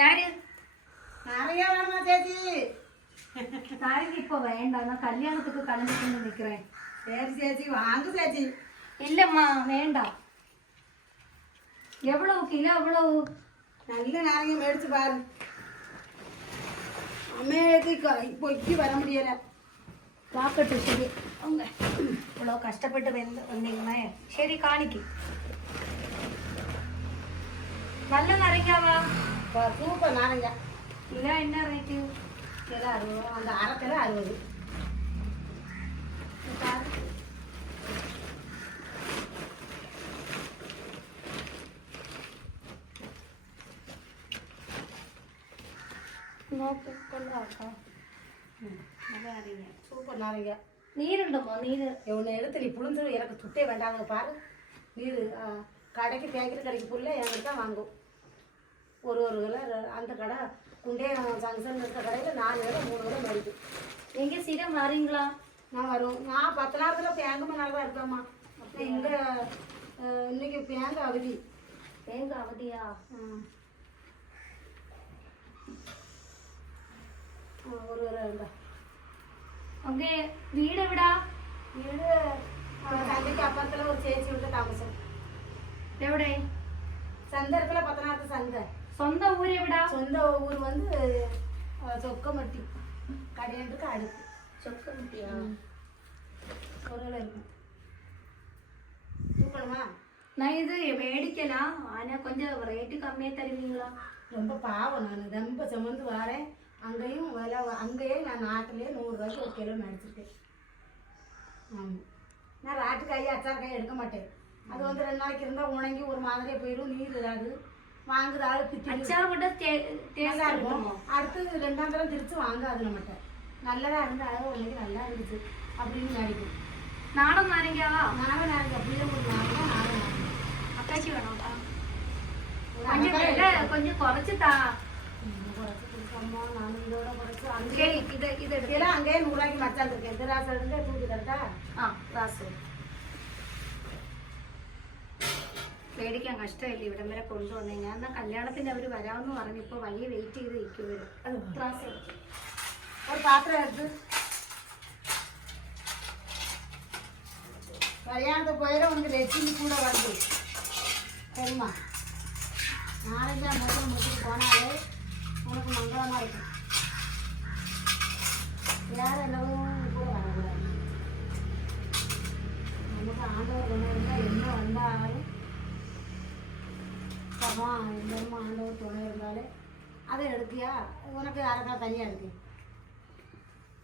யாரு நிறைய வேணுமா சேச்சி? நாளைக்கு இப்போ வேண்டாம், நான் கல்யாணத்துக்கு கிளம்பிட்டு நிக்கிறேன். சரி சேச்சி, வாங்க சேச்சி. இல்லம்மா வேண்டாம். எவ்வளவு கிலோ? எவ்வளவு? நல்ல நாளைக்கு மேடிச்சு பாரு. அம்மைக்கு இப்போ இக்கி வர முடியல. பார்க்கட்டு. சரி அவங்க இவ்வளோ கஷ்டப்பட்டு வந்தீங்கன்னா சரி காணிக்கு. நல்ல நரைக்காவா? சூப்பர் நாரங்க. கிலோ என்ன ரேட்டு? கிலோ 60. அந்த அரை கிலோ 60. சூப்பர் நாரங்க. நீர் உண்டுமா? நீர் உன்னை எடுத்து நீ புளிஞ்சு எனக்கு சுட்டே வேண்டாங்க பாரு. நீர் கடைக்கு பேக்கெட் கடைக்கு புல்ல என்கிட்ட தான் வாங்கும். ஒரு கிலோ. அந்த கடை குண்டே ஜங்ஷன் இருக்கிற கடையில் 4 கிலோ 3 கிலோ மடிக்கும். எங்கே சீரம் வரீங்களா? நான் வரும். நான் 10 நேரத்தில் பேங்கு நாள் தான் இருப்பேம்மா. இங்கே இன்னைக்கு பேங்கு அவதி. பேங்கு அவதியா? ஒரு கிலோ இருந்தா. அங்கே வீடு விடா? வீடு சந்தைக்கு அப்பத்தில் ஒரு சேச்சி விட்டு தாமசம். எവിടെ? சந்தை இருக்கல, 10 நேரத்து சந்தை. சொந்த ஊர் எவிடா? சொந்த ஊர் வந்து சொக்கமட்டி. கடையாண்டுக்கு அடுத்து சொக்கமட்டியா? ஒரு கிலோ இருக்கும். தூக்கணுமா? நான் இது மேடிக்கலாம், ஆனால் கொஞ்சம் ரேட்டு கம்மியாக தருவீங்களா? ரொம்ப பாவம். நான் ரொம்ப சுமந்து வரேன். அங்கேயும் விலை அங்கேயே நான் நாட்டிலே 100 ரூபாய்க்கு 1 கிலோ மேடிச்சிருக்கேன். ஆமாம். நான் ராட்டு காய் அச்சார் காய் எடுக்க மாட்டேன். அது வந்து 2 நாளைக்கு இருந்தால் உணங்கி ஒரு மாதிரியே போயிடும். நீர் இடாது. வாங்குற ஆள் பிச்சு அச்சார் மட்டும் நல்லா இருக்கும். அடுத்து 2ஆம் தரம் திருச்சி வாங்காது நம்மகிட்ட. நல்லதாக இருந்தால் அளவு உனக்கு நல்லா இருந்துச்சு அப்படின்னு மேடிக்கும். நானும் நாரங்காவா? நானும் நாளைக்கு அப்படியே ஒரு நாளைக்கு நானும் அக்காச்சி வேணாம்டா. கொஞ்சம் குறைச்சி தா. குறைச்சி கொடுக்கம்மா. நானும் இதோட குறைச்சி அங்கே இதை இதெல்லாம் அங்கேயே 100 ரூபாய்க்கு மச்சான் இருக்கேன். இந்த ராசை இருந்து தூக்கி தரட்டா? ராசு പേടിക്കാൻ കഷ്ടമല്ലേ ഇവിടം വരെ കൊണ്ടുവന്നേ. ഞാൻ എന്നാൽ കല്യാണത്തിന് അവർ വരാമെന്ന് പറഞ്ഞപ്പോൾ വയ്യ വെയിറ്റ് ചെയ്ത് നിൽക്കുവരും. ഒരു പാത്രം എടുത്ത് கல்யாணத்துக்கு போயிட உனக்கு லட்சுமி கூட வருது சரிம்மா. நாளைக்கு முதல்ல முடிச்சுட்டு போனாலே உனக்கு மங்களமாக இருக்கும். யாரும் என்னவும் கூட வரக்கூடாது. நமக்கு ஆண்டவர் கொண்டு இருந்தால் என்ன வந்தாலும் என்னமோ ஆண்டவர் துணை இருந்தாலே அதை எடுக்கியா? உனக்கு அரைக்கா தனியாக எடுக்கு.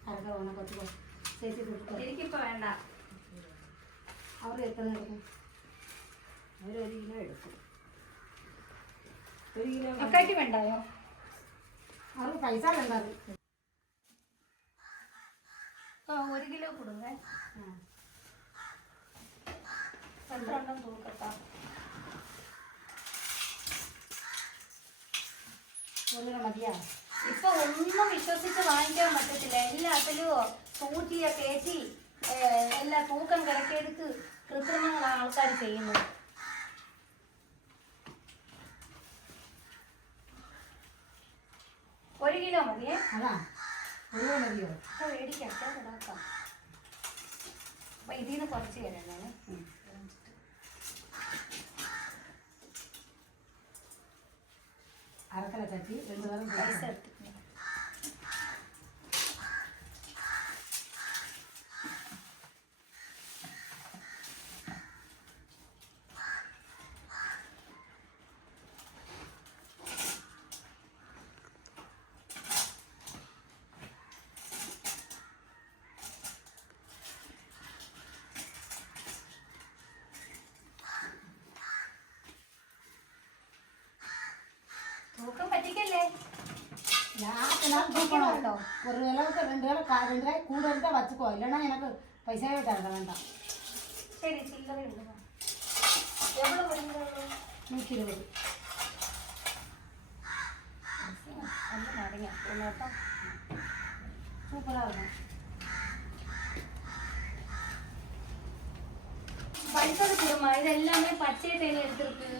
அரைக்கா உனக்கு வச்சுக்கோ. சேர்த்து கொடுத்து എനിക്ക് ഇപ്പോൾ വേണ്ട. அவர் எத்தனை எடுக்கும்? அவர் 1 கிலோ எடுக்கும். 1 கிலோ അക്കായ്ക്ക് വേണ്ടായോ? அவருக்கு பைசா வேண்டாது. 1 கிலோ கொடுங்க. പന്ത്രണ്ടും തൂക്കത്താ. 1 കിലോ മതിയാ? ഇപ്പൊ ഒന്നും വിശ്വസിച്ച് വാങ്ങിക്കാൻ പറ്റത്തില്ല. എല്ലാത്തിലും സൂചിയ തേച്ചി എല്ലാ തൂക്കം കിടക്കെടുത്ത് കൃത്രിമങ്ങളാണ് ആൾക്കാർ ചെയ്യുന്നത്. ഒരു കിലോ മതിയേ? അതാ 1 കിലോ മതിയോ? അപ്പോൾ മേടിക്കാം, ഉണ്ടാക്കാം. അപ്പം ഇതിൽ നിന്ന് കുറച്ച് തരാനാണ്. അരക്കല തട്ടി 2 തരം പൈസ എടുത്തിട്ട് തൂക്കം പറ്റിക്കല്ലേ? தூக்கணும். ஒரு அளவுக்கு 2 காய் கூட இருந்தால் வச்சுக்கோ. இல்லைன்னா எனக்கு பைசாவே தர வேண்டாம். சரி சில்லறை எடுங்க. எவ்வளோ வருங்க? 120. அது நிறைய ஒன்றும் சூப்பராக இருக்கும். பழுத்தது கொடுமா. இது எல்லாமே பச்சை தேனி எடுத்துருக்கு.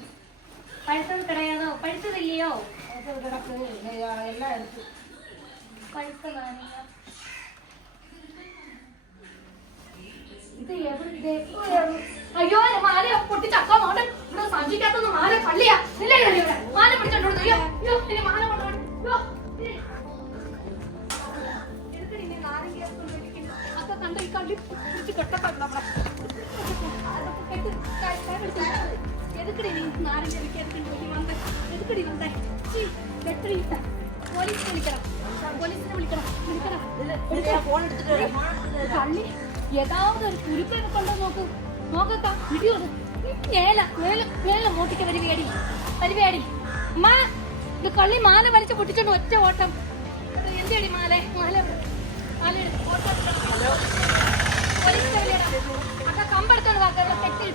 பழுத்தது கிடையாதோ? பழுத்தது இல்லையோ? കിടക്ക് എല്ലാം എടുത്തു. പഴുത്ത നാരങ്ങ. ഇത് എവിടെ? അയ്യോ മാല പൊട്ടിച്ചക്ക മോടെ ഇവിടെ സഞ്ചിക്കാത്തൊന്ന് മാല പള്ളിയാ. ഇല്ല മാല പിടിച്ചോണ്ട് അയ്യോ അയ്യോ ഇനി മാല കൊണ്ടോട്. അക്ക കണ്ട ഈ കള്ളി പിടിച്ച് കെട്ടപ്പെട്ട എതുക്കടി നീ നാരങ്ങ എതുക്കടി വന്നേ പോലീസിനെ വിളിക്കണം കള്ളി ഏതാവത് ഒരു കുരുക്കൊക്കെ കൊണ്ടോ നോക്കത്താ വീഡിയോ മേലെ മോട്ടിക്ക പരിവേടി അമ്മ ഇത് കള്ളി മാല വലിച്ച് പൊട്ടിച്ചോണ്ട് ഒറ്റ ഓട്ടം. എന്തിയടി മാല പോലീസിനെ വിളിയടാ. അക്ക കമ്പെടുത്തോണ്ട് വാ കെട്ടി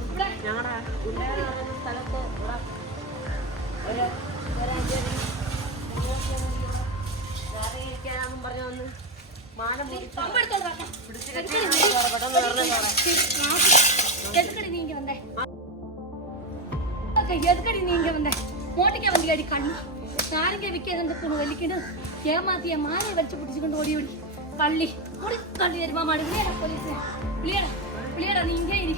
ഇവിടെ எதுக்கடி நீங்க வந்த மோட்டிக்க வந்தியாடி கண்ணு நாரங்க விற்க വലിക്കണ് ஏமாத்திய மாலையை வச்சு பிடிச்சுக்கிட்டு ஓடி ஓடி பள்ளி கள்ளி தெரியுமா மாடு விளையாட போலீஸ் விளையாட நீங்க இரி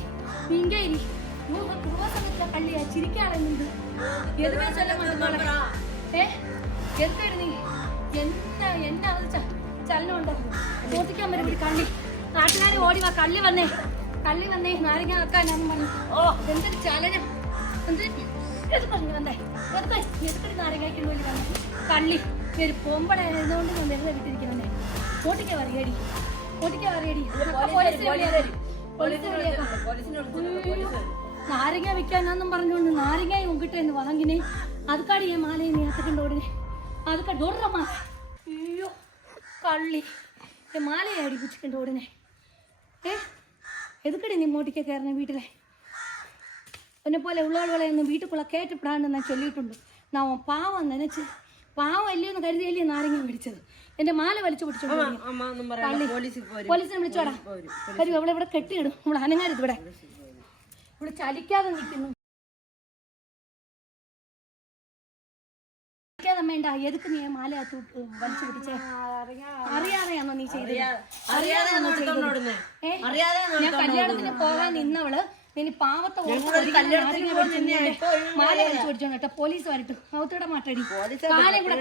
கள்ளியா சிரிக்காத நின்று எதுவுமே சொல்ல மாட்டேன் எதுக்கடி நீ என்ன ചലനം ഉണ്ടോ നോട്ടിക്കാൻ വരും കള്ളി നാട്ടുകാരെ ഓടി വാ കള്ളി വന്നേ നാരങ്ങ ആക്കാനാന്ന് പറഞ്ഞു. എന്തൊരു ചലനം പറഞ്ഞു വന്നേ എതുക്കടി നാരങ്ങയ്ക്ക് വേണ്ടി വന്നേ കള്ളി ഒരു പൊമ്പടായതുകൊണ്ട് ഞാൻ വെറുതെ വിട്ടിരിക്കുന്നേ. നോട്ടിക്കാൻ അറിയാടി നാരങ്ങ വിൽക്കാനാന്നും പറഞ്ഞുകൊണ്ട് നാരങ്ങ ഉങ്കിട്ടെന്ന് വാങ്ങിനെ അതുക്കാടി ഞാൻ മാലയെ നേരത്തേക്കൊണ്ട് ഓടിനെ അതുക്കാട് ഓടുന്ന മാല. അയ്യോ കള്ളി മാലയെ അടിപ്പിച്ചിട്ടുണ്ട് ഓടിനെ. എതുക്കടി നീ മോട്ടിക്ക കയറണേ വീട്ടിലെ എന്നെ പോലെ ഉള്ളവളെ ഒന്നും വീട്ടിൽക്കുള്ള കയറ്റപ്പെടാണ്ടെന്ന് ഞാൻ ചൊല്ലിയിട്ടുണ്ട്. ഞാൻ പാവം നനച്ച് പാവം അല്ലയോന്ന് കരുതിയല്ലേ നാരങ്ങ മേടിച്ചത്. എന്റെ മാല വലിച്ചു പൊടിച്ചോണ്ട് പോലീസിനെ വിളിച്ചോടാ വരും. ഇവിടെ കെട്ടിയിടും. നമ്മൾ അനങ്ങാരുത്. ഇവിടെ ചലിക്കാതെ നിൽക്കുന്നു. വേണ്ട എതുക്ക് നീ മാലയത്ത് വലിച്ചു പിടിച്ചേ? അറിയാതെയാണോ നീ ചെയ്തത്? ഞാൻ കല്യാണത്തിന് പോകാൻ നിന്നവള് ഇനി പാവത്തെ മാല വലിച്ചു പിടിച്ചോണ്ട് കേട്ടോ. പോലീസ് വരട്ടു അവത്തോടെ മാറ്റടി. കാലും കൂടെ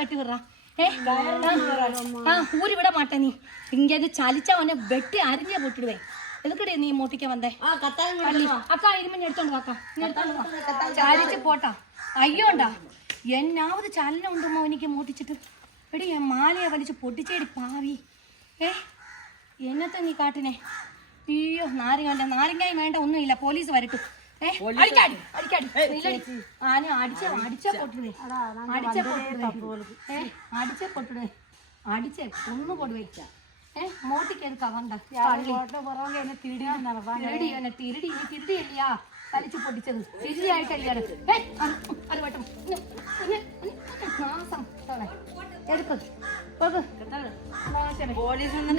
കെട്ടി വിട ഊരിവിടെ മാട്ട നീ ഇങ്ങനെ ചലിച്ച അവനെ വെട്ടി അരിഞ്ഞ പൊട്ടിടുവേ. എതുക്കടി നീ മോട്ടിക്ക വന്നേ? അക്ക ഇരുമഞ്ഞ എടുത്തോണ്ട് ചാലിച്ച് പോട്ടാ. അയ്യോണ്ടാ എന്നാവത് ചലനം ഉണ്ടോ എനിക്ക് മോട്ടിച്ചിട്ട്. എടി ഞാൻ മാലയെ വലിച്ച് പൊട്ടിച്ചേടി പാവി. എന്നത്തെ നീ കാട്ടിനെ? അയ്യോ നാരങ്ങായി വേണ്ട ഒന്നുമില്ല. പോലീസ് വരട്ടു. അടിച്ചാടി അടിച്ച പൊട്ടുവേ ഒന്ന് പൊടുവേ. മോട്ടിക്കെടുക്കാ വണ്ട തിരുടിയല്ലയാ വലിച്ചു പൊട്ടിച്ചത്. തിരുടിയായിട്ടല്ലേ അത് വട്ടം മാസം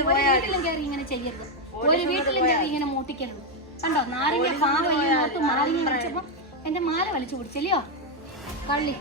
വീട്ടിലും കയറി ഇങ്ങനെ ചെയ്യരുത്. ഒരു വീട്ടിലും കയറി ഇങ്ങനെ മോട്ടിക്കരുത്. കണ്ടോ നാരങ്ങ പാവം നാരങ്ങ വലിച്ചപ്പോ എന്റെ മാല വലിച്ചു പിടിച്ചല്ലയോ കള്ളി.